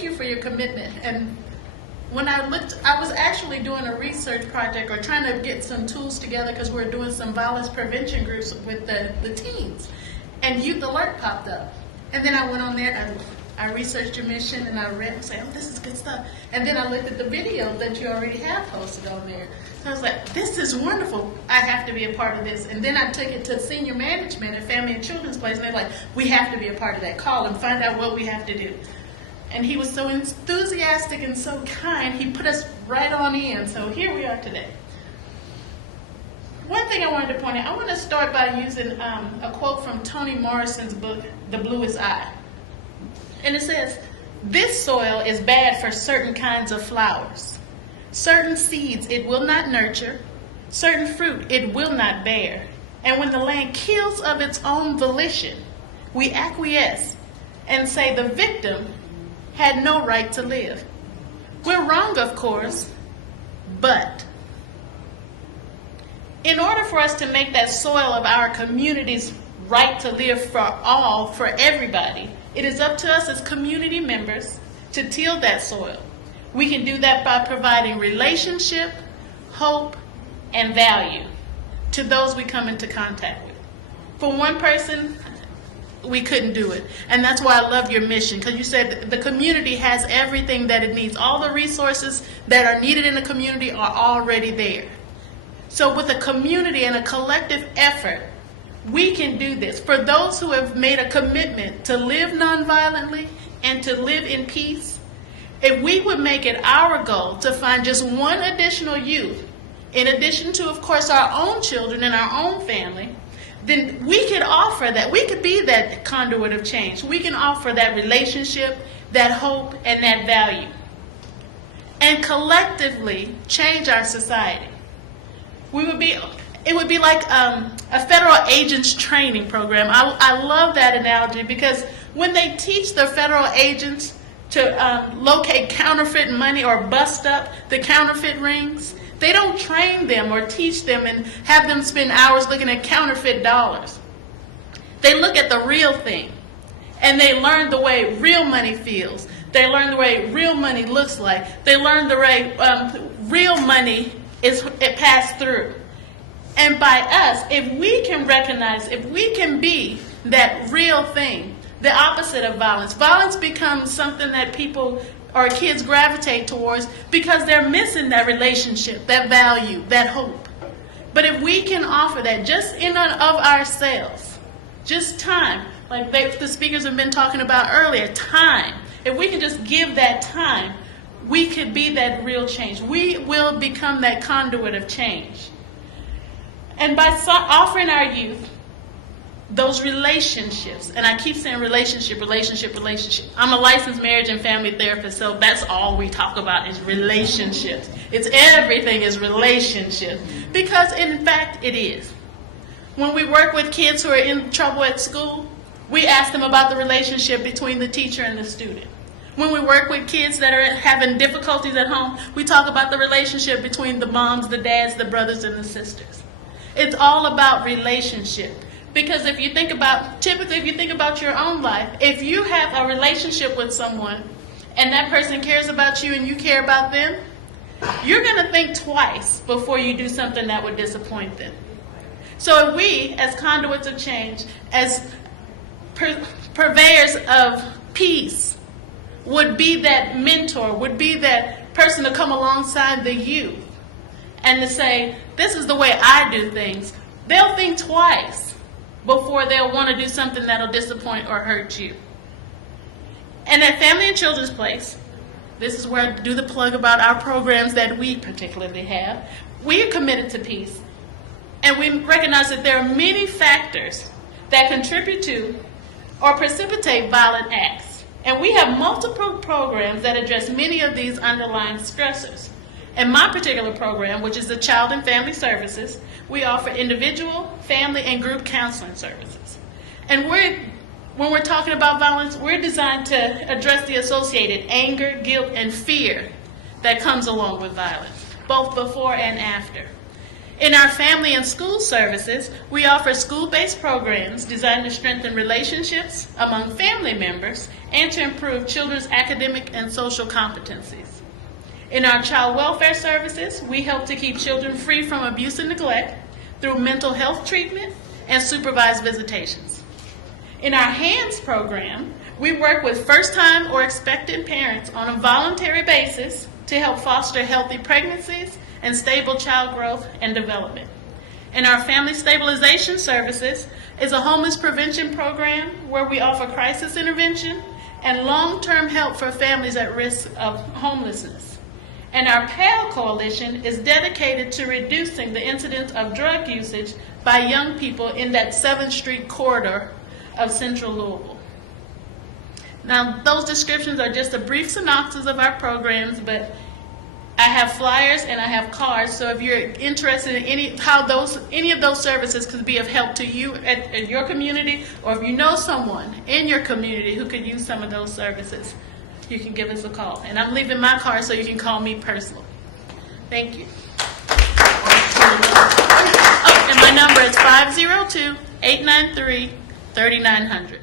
thank you for your commitment. And when I looked, I was actually doing a research project or trying to get some tools together because we're doing some violence prevention groups with the teens. And YouthAlert popped up. And then I went on there and I researched your mission and I read and said, oh, this is good stuff. And then I looked at the video that you already have posted on there. So I was like, this is wonderful. I have to be a part of this. And then I took it to senior management at Family and Children's Place, and they're like, we have to be a part of that. Call and find out what we have to do. And he was so enthusiastic and so kind, he put us right on in. So here we are today. One thing I wanted to point out, I want to start by using a quote from Toni Morrison's book, The Bluest Eye. And it says, this soil is bad for certain kinds of flowers. Certain seeds it will not nurture. Certain fruit it will not bear. And when the land kills of its own volition, we acquiesce and say the victim had no right to live. We're wrong, of course, but in order for us to make that soil of our communities right to live for all, for everybody, it is up to us as community members to till that soil. We can do that by providing relationship, hope, and value to those we come into contact with. For one person, we couldn't do it. And that's why I love your mission, because you said the community has everything that it needs. All the resources that are needed in the community are already there. So with a community and a collective effort, we can do this. For those who have made a commitment to live nonviolently and to live in peace, if we would make it our goal to find just one additional youth, in addition to, of course, our own children and our own family, then we could offer that. We could be that conduit of change. We can offer that relationship, that hope, and that value. And collectively change our society. It would be like a federal agents training program. I love that analogy because when they teach the federal agents to locate counterfeit money or bust up the counterfeit rings, they don't train them or teach them and have them spend hours looking at counterfeit dollars. They look at the real thing, and they learn the way real money feels. They learn the way real money looks like. They learn the way real money it passed through. And by us, if we can recognize, if we can be that real thing, the opposite of violence. Violence becomes something that people or kids gravitate towards because they're missing that relationship, that value, that hope. But if we can offer that just in and of ourselves, just time, like the speakers have been talking about earlier, time. If we can just give that time, we could be that real change. We will become that conduit of change. And by offering our youth those relationships, and I keep saying relationship. I'm a licensed marriage and family therapist, so that's all we talk about is relationships. It's everything is relationships, because in fact it is. When we work with kids who are in trouble at school, we ask them about the relationship between the teacher and the student. When we work with kids that are having difficulties at home, we talk about the relationship between the moms, the dads, the brothers, and the sisters. It's all about relationship. Because if you think about, typically if you think about your own life, if you have a relationship with someone and that person cares about you and you care about them, you're going to think twice before you do something that would disappoint them. So if we, as conduits of change, as purveyors of peace, would be that mentor, would be that person to come alongside the youth and to say, this is the way I do things, they'll think twice before they'll want to do something that'll disappoint or hurt you. And at Family and Children's Place, this is where I do the plug about our programs that we particularly have. We are committed to peace. And we recognize that there are many factors that contribute to or precipitate violent acts. And we have multiple programs that address many of these underlying stressors. In my particular program, which is the Child and Family Services, we offer individual, family, and group counseling services. And when we're talking about violence, we're designed to address the associated anger, guilt, and fear that comes along with violence, both before and after. In our family and school services, we offer school-based programs designed to strengthen relationships among family members and to improve children's academic and social competencies. In our child welfare services, we help to keep children free from abuse and neglect through mental health treatment and supervised visitations. In our HANDS program, we work with first-time or expectant parents on a voluntary basis to help foster healthy pregnancies and stable child growth and development. In our family stabilization services is a homeless prevention program where we offer crisis intervention and long-term help for families at risk of homelessness. And our PAL coalition is dedicated to reducing the incidence of drug usage by young people in that 7th Street corridor of central Louisville. Now, those descriptions are just a brief synopsis of our programs, but I have flyers and I have cards, so if you're interested in any of those services could be of help to you at your community, or if you know someone in your community who could use some of those services, you can give us a call. And I'm leaving my card so you can call me personally. Thank you. Oh, and my number is 502-893-3900.